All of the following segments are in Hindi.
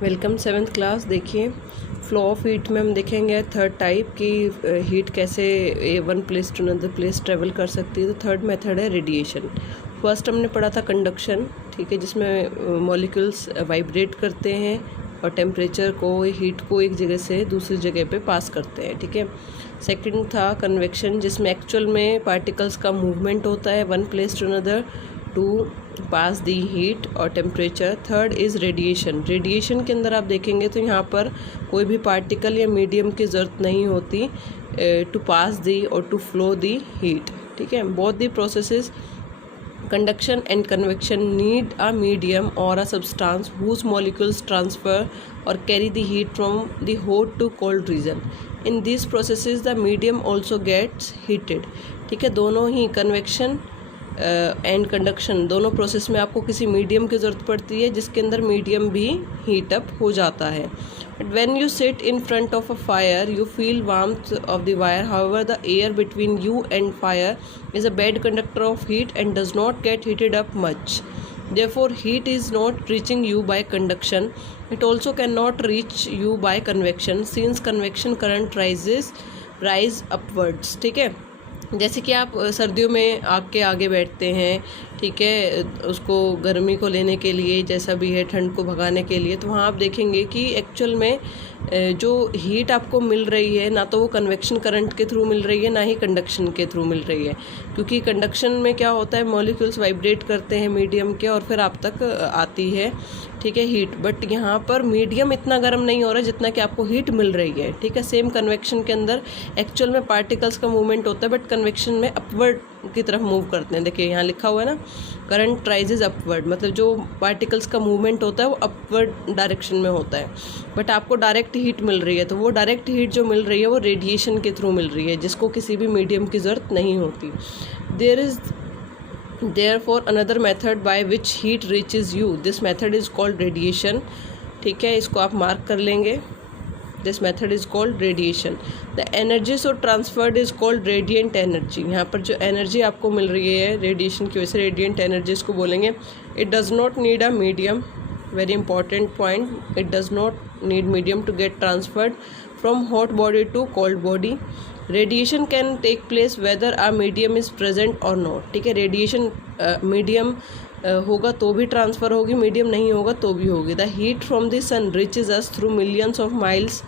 Welcome seventh class. देखिए फ्लो ऑफ हीट में हम देखेंगे थर्ड टाइप की हीट कैसे one place to another place travel कर सकती है। तो थर्ड मेथड है रेडिएशन। फर्स्ट हमने पढ़ा था कंडक्शन, ठीक है, जिसमें मॉलिक्यूल्स वाइब्रेट करते हैं और टेम्परेचर को, हीट को एक जगह से दूसरी जगह पे पास करते हैं, ठीक है। सेकंड था कन्वेक्शन, जिसमें एक्चुअल में पार्टिकल्स का मूवमेंट होता है one place to another to pass the heat और temperature. Third is radiation. Radiation के अंदर आप देखेंगे तो यहाँ पर कोई भी पार्टिकल या मीडियम की ज़रूरत नहीं होती टू पास दी और टू फ्लो दी हीट, ठीक है। Both the processes conduction and convection need a medium or a substance whose molecules transfer or carry the heat from the hot to cold region. In these processes the medium also gets heated, ठीक है। दोनों ही कन्वेक्शन एंड कंडक्शन दोनों प्रोसेस में आपको किसी मीडियम की ज़रूरत पड़ती है जिसके अंदर मीडियम भी हीट अप हो जाता है। But when you sit in front of a fire, you feel warmth of the wire. However, the air between you and fire is a bad conductor of heat and does not get heated up much. Therefore, heat is not reaching you by conduction. It also cannot reach you by convection, since convection current rise upwards. ठीक है। जैसे कि आप सर्दियों में आग के आगे बैठते हैं, ठीक है, उसको गर्मी को लेने के लिए, जैसा भी है ठंड को भगाने के लिए, तो वहाँ आप देखेंगे कि एक्चुअल में जो हीट आपको मिल रही है ना तो वो कन्वेक्शन करंट के थ्रू मिल रही है ना ही कंडक्शन के थ्रू मिल रही है। क्योंकि कंडक्शन में क्या होता है, मॉलिक्यूल्स वाइब्रेट करते हैं मीडियम के और फिर आप तक आती है, ठीक है, हीट। बट यहाँ पर मीडियम इतना गर्म नहीं हो रहा जितना कि आपको हीट मिल रही है, ठीक है। सेम कन्वेक्शन के अंदर एक्चुअल में पार्टिकल्स का मूवमेंट होता है बट कन्वेक्शन में अपवर्ड की तरफ मूव करते हैं। देखिए यहाँ लिखा हुआ है ना, करंट राइजेज अपवर्ड, मतलब जो पार्टिकल्स का मूवमेंट होता है वो अपवर्ड डायरेक्शन में होता है। बट आपको डायरेक्ट हीट मिल रही है, तो वो डायरेक्ट हीट जो मिल रही है वो रेडिएशन के थ्रू मिल रही है, जिसको किसी भी मीडियम की ज़रूरत नहीं होती। There is therefore another method by which heat reaches you. This method is called radiation, ठीक है, इसको आप मार्क कर लेंगे। This method is called radiation. The energy so transferred is called radiant energy. यहाँ पर जो एनर्जी आपको मिल रही है रेडिएशन की वजह से, रेडिएंट एनर्जी इसको बोलेंगे। It does not need a medium, very important point, it does not need medium to get transferred from hot body to cold body. Radiation can take place whether a medium is present और नॉट, ठीक है। रेडिएशन मीडियम होगा तो भी ट्रांसफ़र होगी, मीडियम नहीं होगा तो भी होगी। The heat from the sun reaches us through millions of miles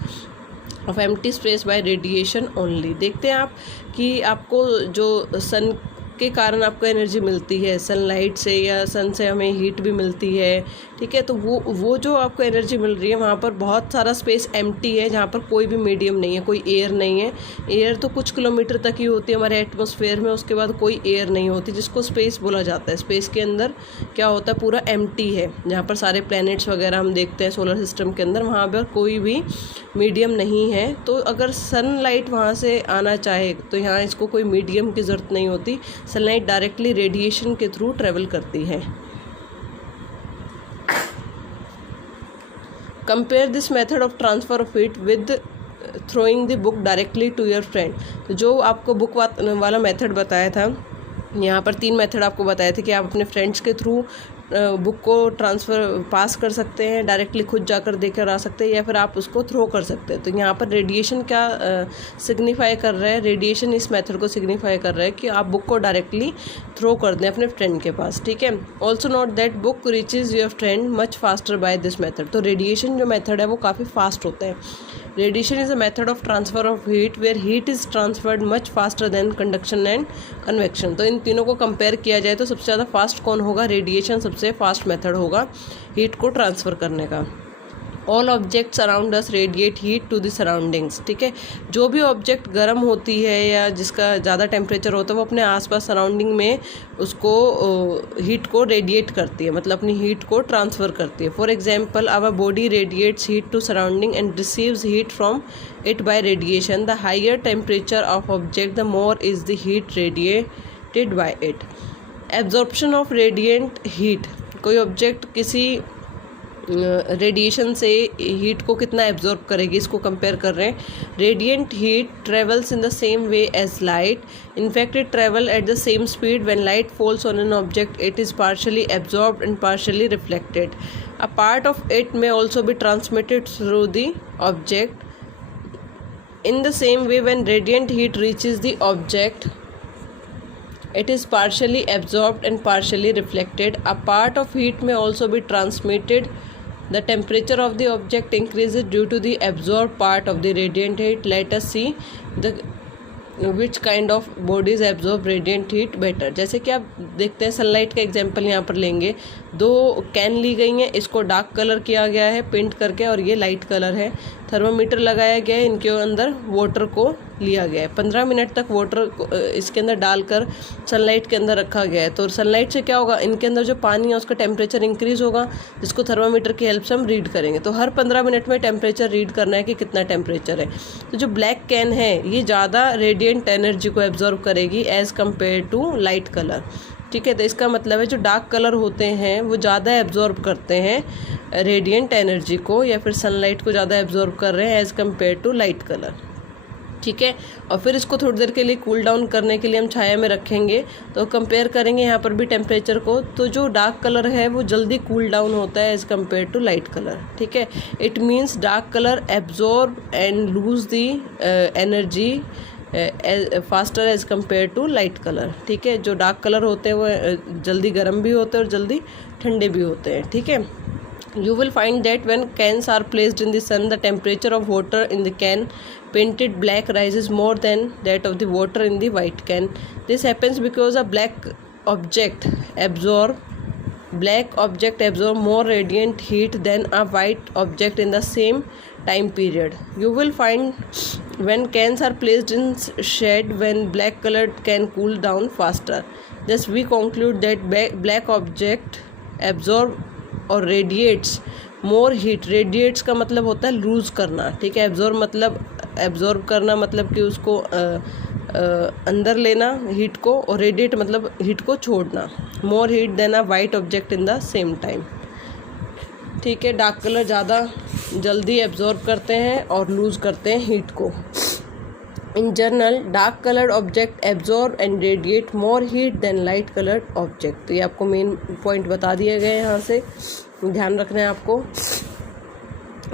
of empty space by radiation only. देखते हैं आप कि आपको जो सन के कारण आपको एनर्जी मिलती है, सनलाइट से या सन से हमें हीट भी मिलती है, ठीक है। तो वो जो आपको एनर्जी मिल रही है वहाँ पर बहुत सारा स्पेस एम्प्टी है, जहाँ पर कोई भी मीडियम नहीं है, कोई एयर नहीं है। एयर तो कुछ किलोमीटर तक ही होती है हमारे एटमॉस्फेयर में, उसके बाद कोई एयर नहीं होती, जिसको स्पेस बोला जाता है। स्पेस के अंदर क्या होता है, पूरा एम्प्टी है, जहाँ पर सारे प्लैनेट्स वगैरह हम देखते हैं सोलर सिस्टम के अंदर, वहाँ पर कोई भी मीडियम नहीं है। तो अगर सनलाइट वहाँ से आना चाहे तो यहाँ इसको कोई मीडियम की ज़रूरत नहीं होती, सनलाइट डायरेक्टली रेडिएशन के थ्रू ट्रेवल करती है। Compare this method of transfer of heat with throwing the book directly to your friend. तो जो आपको बुक वाला मेथड बताया था, यहाँ पर 3 मेथड आपको बताए थे कि आप अपने फ्रेंड्स के थ्रू बुक को पास कर सकते हैं, डायरेक्टली खुद जाकर देकर आ सकते हैं, या फिर आप उसको थ्रो कर सकते हैं। तो यहाँ पर रेडिएशन क्या सिग्निफाई कर रहा है, रेडिएशन इस मेथड को सिग्निफाई कर रहा है कि आप बुक को डायरेक्टली थ्रो कर दें अपने फ्रेंड के पास, ठीक है। Also note that book reaches your friend much faster by this method. तो रेडिएशन जो मेथड है वो काफ़ी फास्ट होता है। Radiation is a method of transfer of heat where heat is transferred much faster than conduction and convection. तो इन तीनों को कंपेयर किया जाए तो सबसे ज़्यादा फास्ट कौन होगा, रेडिएशन सबसे फास्ट मेथड होगा हीट को ट्रांसफ़र करने का। All objects around us radiate heat to the surroundings, ठीक है। जो भी ऑब्जेक्ट गर्म होती है या जिसका ज़्यादा टेम्परेचर होता है वो अपने आसपास सराउंडिंग में उसको हीट को रेडिएट करती है, मतलब अपनी हीट को ट्रांसफ़र करती है। For example our body radiates heat to surrounding and receives heat from it by radiation. The higher temperature of object the more is the heat radiated by it. Absorption of radiant heat, कोई ऑब्जेक्ट किसी रेडिएशन से हीट को कितना एब्जॉर्ब करेगी, इसको कंपेयर कर रहे हैं। Radiant heat travels in the same way as light, in fact it travel at the same speed when light falls on an object it is partially absorbed and partially reflected. A part of it may also be transmitted through the object in the same way when radiant heat reaches the object it is partially absorbed and partially reflected. A part of heat may also be transmitted. The temperature of the object increases due to the absorbed part of the radiant heat. Let us see the which kind of bodies absorb radiant heat better. जैसे कि आप देखते हैं सनलाइट का एग्जांपल यहाँ पर लेंगे, 2 कैन ली गई हैं, इसको डार्क कलर किया गया है पेंट करके और ये लाइट कलर है। थर्मामीटर लगाया गया है, इनके अंदर वाटर को लिया गया है, 15 मिनट तक वाटर को इसके अंदर डालकर सनलाइट के अंदर रखा गया है। तो सनलाइट से क्या होगा, इनके अंदर जो पानी है उसका टेम्परेचर इंक्रीज होगा, जिसको थर्मामीटर की हेल्प से हम रीड करेंगे। तो हर 15 मिनट में टेम्परेचर रीड करना है कि कितना टेम्परेचर है। तो जो ब्लैक कैन है ये ज़्यादा रेडिएंट एनर्जी को एब्जॉर्ब करेगी as compared to light colour. ठीक है, तो इसका मतलब है जो डार्क कलर होते हैं वो ज़्यादा एब्जॉर्ब करते हैं रेडिएंट एनर्जी को, या फिर सनलाइट को ज़्यादा एब्जॉर्ब कर रहे हैं as compared to light colour. ठीक है, और फिर इसको थोड़ी देर के लिए कूल डाउन करने के लिए हम छाया में रखेंगे। तो कंपेयर करेंगे यहाँ पर भी टेम्परेचर को, तो जो डार्क कलर है वो जल्दी कूल डाउन होता है as compared to light colour. ठीक है, it means dark colour absorb and lose the energy faster as compared to light colour. ठीक है, जो डार्क कलर होते हैं वो जल्दी गर्म भी होते हैं और जल्दी ठंडे भी होते हैं। ठीक है, you will find that when cans are placed in the sun the temperature of water in the can painted black rises more than that of the water in the white can. This happens because a black object absorb more radiant heat than a white object in the same time period. You will find when cans are placed in shade when black colored can cool down faster. Thus we conclude that black object absorb और रेडिएट्स मोर हीट। रेडिएट्स का मतलब होता है लूज़ करना। ठीक है, एब्जॉर्ब करना मतलब कि उसको अंदर लेना हीट को, और रेडिएट मतलब हीट को छोड़ना। More heat than a white object in the same time. ठीक है, डार्क कलर ज़्यादा जल्दी एब्जॉर्ब करते हैं और लूज़ करते हैं हीट को। In general, dark colored object absorb and radiate more heat than light colored object. तो ये आपको मेन पॉइंट बता दिए गए यहाँ से, ध्यान रखना है आपको।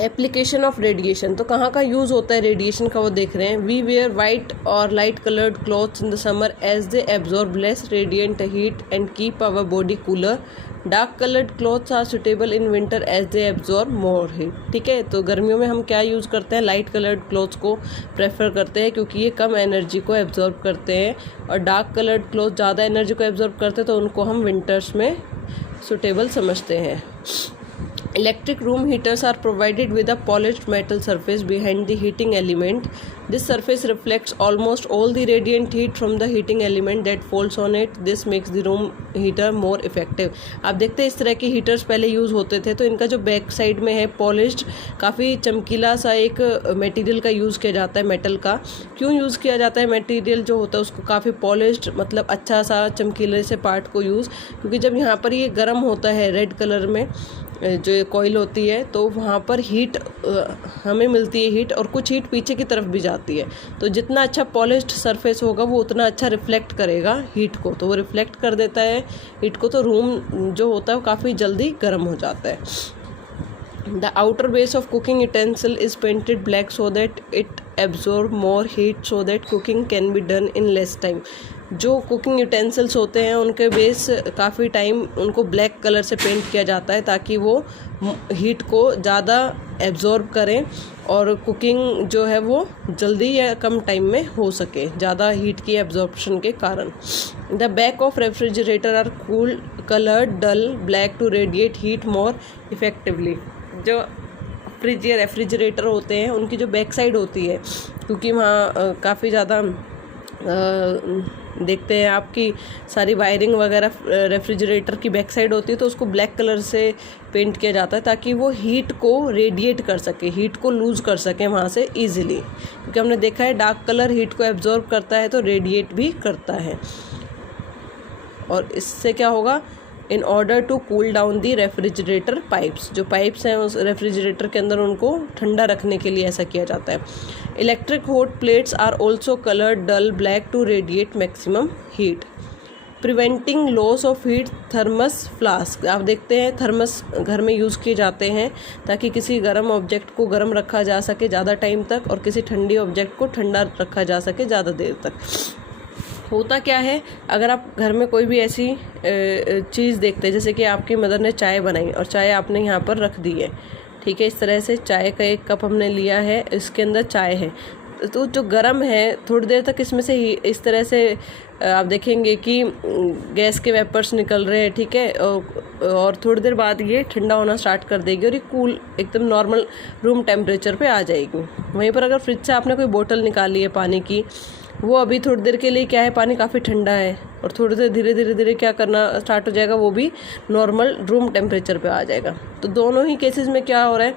एप्लीकेशन ऑफ रेडिएशन, तो कहाँ का यूज़ होता है रेडिएशन का वो देख रहे हैं। वी वेयर वाइट और light coloured clothes in the summer as they absorb less radiant heat and keep our body cooler. Dark coloured clothes are suitable in winter as they absorb more heat. ठीक है, तो गर्मियों में हम क्या यूज़ करते हैं, लाइट कलर्ड क्लॉथ्स को प्रेफर करते हैं क्योंकि ये कम एनर्जी को एब्जॉर्ब करते हैं, और डार्क कलर्ड क्लॉथ ज़्यादा एनर्जी को एब्जॉर्ब करते हैं तो उनको हम विंटर्स में सुटेबल समझते हैं। Electric room heaters are provided with a polished metal surface behind the heating element. This surface reflects almost all the radiant heat from the heating element that falls on it. This makes the room heater more effective. आप देखते हैं इस तरह के हीटर्स पहले यूज़ होते थे, तो इनका जो बैक साइड में है पॉलिश्ड, काफ़ी चमकीला सा एक मटेरियल का यूज़ किया जाता है, मेटल का। क्यों यूज़ किया जाता है मटेरियल जो होता है उसको, काफ़ी पॉलिश्ड मतलब अच्छा सा चमकीले से पार्ट को यूज़, क्योंकि जब यहाँ पर ये गर्म होता है रेड कलर में जो कॉइल होती है, तो वहाँ पर हीट हमें मिलती है हीट, और कुछ हीट पीछे की तरफ भी जाती है। तो जितना अच्छा पॉलिश्ड सरफेस होगा वो उतना अच्छा रिफ्लेक्ट करेगा हीट को, तो वो रिफ्लेक्ट कर देता है हीट को, तो रूम जो होता है वो काफ़ी जल्दी गर्म हो जाता है। The outer base of cooking utensil is painted black so that it absorb more heat so that cooking can be done in less time. जो कुकिंग यूटेंसिल्स होते हैं उनके बेस काफ़ी टाइम उनको ब्लैक कलर से पेंट किया जाता है ताकि वो हीट को ज़्यादा एब्जॉर्ब करें और कुकिंग जो है वो जल्दी या कम टाइम में हो सके, ज़्यादा हीट की एब्जॉर्प्शन के कारण। The back of refrigerator are cool coloured dull black to radiate heat more effectively. जो फ्रिज या रेफ्रिजरेटर होते हैं उनकी जो बैक साइड होती है, क्योंकि वहाँ काफ़ी ज़्यादा देखते हैं आपकी सारी वायरिंग वगैरह रेफ्रिजरेटर की बैक साइड होती है, तो उसको ब्लैक कलर से पेंट किया जाता है ताकि वो हीट को रेडिएट कर सके, हीट को लूज़ कर सके वहाँ से इजीली। क्योंकि हमने देखा है डार्क कलर हीट को एब्जॉर्ब करता है तो रेडिएट भी करता है, और इससे क्या होगा, in order to cool down the refrigerator pipes. जो पाइप्स हैं उस रेफ्रिजरेटर के अंदर उनको ठंडा रखने के लिए ऐसा किया जाता है। Electric hot plates are also coloured dull black to radiate maximum heat. Preventing loss of heat thermos flask. आप देखते हैं थर्मस घर में यूज़ किए जाते हैं ताकि किसी गर्म ऑब्जेक्ट को गर्म रखा जा सके ज़्यादा टाइम तक और किसी ठंडी ऑब्जेक्ट को ठंडा रखा जा सके ज़्यादा देर तक। होता क्या है, अगर आप घर में कोई भी ऐसी चीज़ देखते हैं, जैसे कि आपकी मदर ने चाय बनाई और चाय आपने यहाँ पर रख दी है, ठीक है, इस तरह से चाय का एक कप हमने लिया है, इसके अंदर चाय है, तो जो गर्म है थोड़ी देर तक इसमें से इस तरह से आप देखेंगे कि गैस के वेपर्स निकल रहे हैं, ठीक है, और थोड़ी देर बाद ये ठंडा होना स्टार्ट कर देगी और ये कूल एकदम नॉर्मल रूम टेम्परेचर पे आ जाएगी। वहीं पर अगर फ्रिज से आपने कोई बोतल निकाली है पानी की, वो अभी थोड़ी देर के लिए क्या है, पानी काफ़ी ठंडा है और थोड़ी देर धीरे धीरे क्या करना स्टार्ट हो जाएगा, वो भी नॉर्मल रूम टेम्परेचर पे आ जाएगा। तो दोनों ही केसेस में क्या हो रहा है,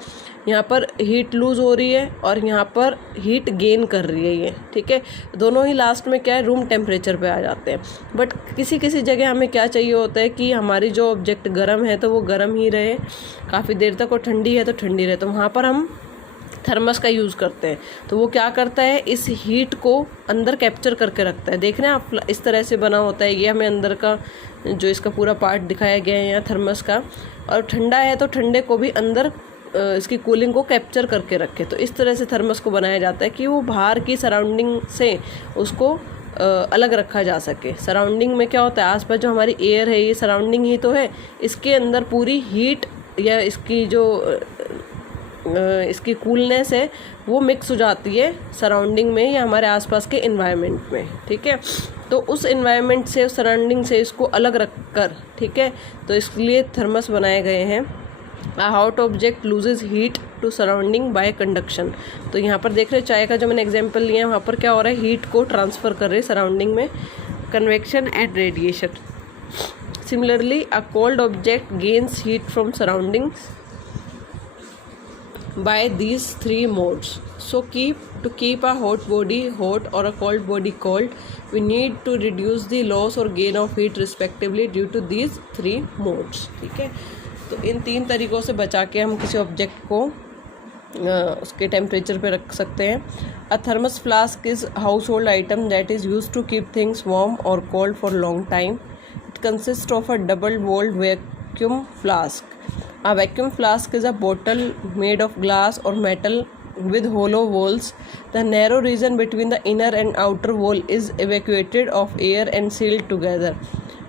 यहाँ पर हीट लूज़ हो रही है और यहाँ पर हीट गेन कर रही है ये, ठीक है। दोनों ही लास्ट में क्या है, रूम टेम्परेचर पे आ जाते हैं। बट किसी किसी जगह हमें क्या चाहिए होता है कि हमारी जो ऑब्जेक्ट गर्म है तो वो गर्म ही रहे काफ़ी देर तक और ठंडी है तो ठंडी रहे, तो वहाँ पर हम थर्मस का यूज़ करते हैं। तो वो क्या करता है, इस हीट को अंदर कैप्चर करके रखता है। देख रहे हैं आप, इस तरह से बना होता है, ये हमें अंदर का जो इसका पूरा पार्ट दिखाया गया है यहाँ थर्मस का, और ठंडा है तो ठंडे को भी अंदर इसकी कूलिंग को कैप्चर करके रखे। तो इस तरह से थर्मस को बनाया जाता है कि वो बाहर की सराउंडिंग से उसको अलग रखा जा सके। सराउंडिंग में क्या होता है, आसपास जो हमारी एयर है ये सराउंडिंग ही तो है, इसके अंदर पूरी हीट या इसकी जो इसकी कूलनेस है वो मिक्स हो जाती है सराउंडिंग में या हमारे आसपास के एनवायरनमेंट में, ठीक है। तो उस एनवायरनमेंट से, उस सराउंडिंग से इसको अलग रख कर, ठीक है, तो इसलिए थर्मस बनाए गए हैं। A hot object loses heat to surrounding by conduction। तो यहाँ पर देख रहे हैं चाय का जो मैंने एग्जांपल लिया है, वहाँ पर क्या हो रहा है, हीट को ट्रांसफ़र कर रहे हैं सराउंडिंग में, convection and radiation. Similarly a cold object gains heat from surroundings by these three modes। So to keep a hot body hot or a cold body cold, we need to reduce the loss or gain of heat respectively due to these three modes, ठीक है। तो इन तीन तरीक़ों से बचा के हम किसी ऑब्जेक्ट को उसके टेम्परेचर पे रख सकते हैं। A thermos flask is household item that is use to keep things warm और cold for long time. It consist of a double walled vacuum flask. A vacuum flask is a bottle made of glass or metal with hollow walls. The narrow region between the inner and outer wall is evacuated of air and sealed together.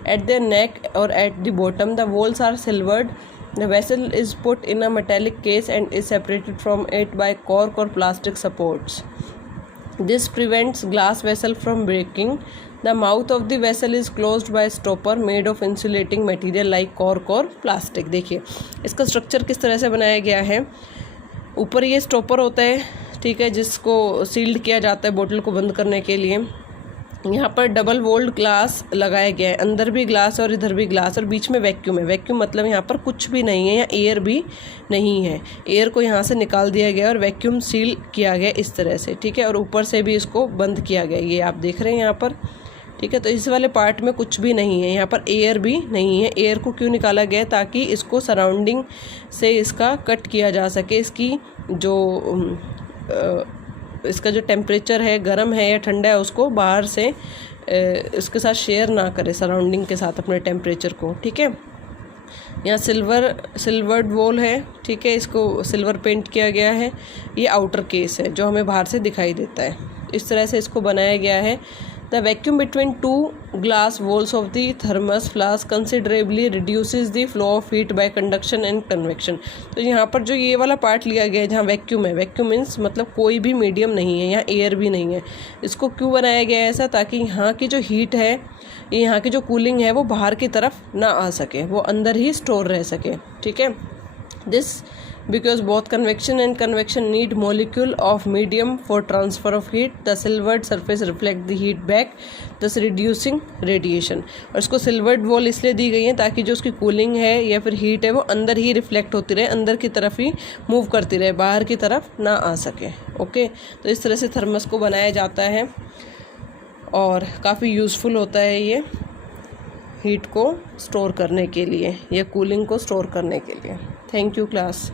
At the neck or at the bottom, the walls are silvered. The vessel is put in a metallic case and is separated from it by cork or plastic supports. This prevents glass vessel from breaking. The mouth of the vessel is closed by a stopper made of insulating material like cork और plastic। देखिए इसका स्ट्रक्चर किस तरह से बनाया गया है। ऊपर ये स्टॉपर होता है, ठीक है, जिसको सील्ड किया जाता है बोतल को बंद करने के लिए। यहाँ पर डबल वोल्ड ग्लास लगाया गया है, अंदर भी ग्लास और इधर भी ग्लास, और बीच में वैक्यूम है। वैक्यूम मतलब यहाँ पर कुछ भी नहीं है या एयर भी नहीं है, एयर को यहाँ से निकाल दिया गया और वैक्यूम सील किया गया इस तरह से, ठीक है, और ऊपर से भी इसको बंद किया गया, ये आप देख रहे हैं यहाँ पर, ठीक है। तो इस वाले पार्ट में कुछ भी नहीं है, यहाँ पर एयर भी नहीं है। एयर को क्यों निकाला गया, ताकि इसको सराउंडिंग से इसका कट किया जा सके, इसकी जो इसका जो टेम्परेचर है, गर्म है या ठंडा है, उसको बाहर से इसके साथ शेयर ना करे सराउंडिंग के साथ अपने टेम्परेचर को, ठीक है। यहाँ सिल्वर्ड वॉल है, ठीक है, इसको सिल्वर पेंट किया गया है। ये आउटर केस है जो हमें बाहर से दिखाई देता है, इस तरह से इसको बनाया गया है। The vacuum between two glass walls of the thermos flask considerably reduces the flow of heat by conduction and convection। तो यहाँ पर जो ये वाला पार्ट लिया गया है जहाँ वैक्यूम है, वैक्यूम मीन्स मतलब कोई भी मीडियम नहीं है, यहाँ एयर भी नहीं है। इसको क्यों बनाया गया है ऐसा, ताकि यहाँ की जो हीट है, यहाँ की जो कूलिंग है, वो बाहर की तरफ ना आ सके, वो अंदर ही स्टोर रह सके, ठीक है। This because both convection and convection need molecule of medium for transfer of heat, the silvered surface reflect the heat back, thus reducing radiation। और इसको सिल्वर्ड वॉल इसलिए दी गई है ताकि जो उसकी कूलिंग है या फिर हीट है वो अंदर ही रिफ्लेक्ट होती रहे, अंदर की तरफ ही मूव करती रहे, बाहर की तरफ ना आ सके, ओके। तो इस तरह से थर्मस को बनाया जाता है और काफ़ी यूज़फुल होता है ये। हीट को स्टोर करने के लिए या कूलिंग को स्टोर करने के लिए। Thank you class.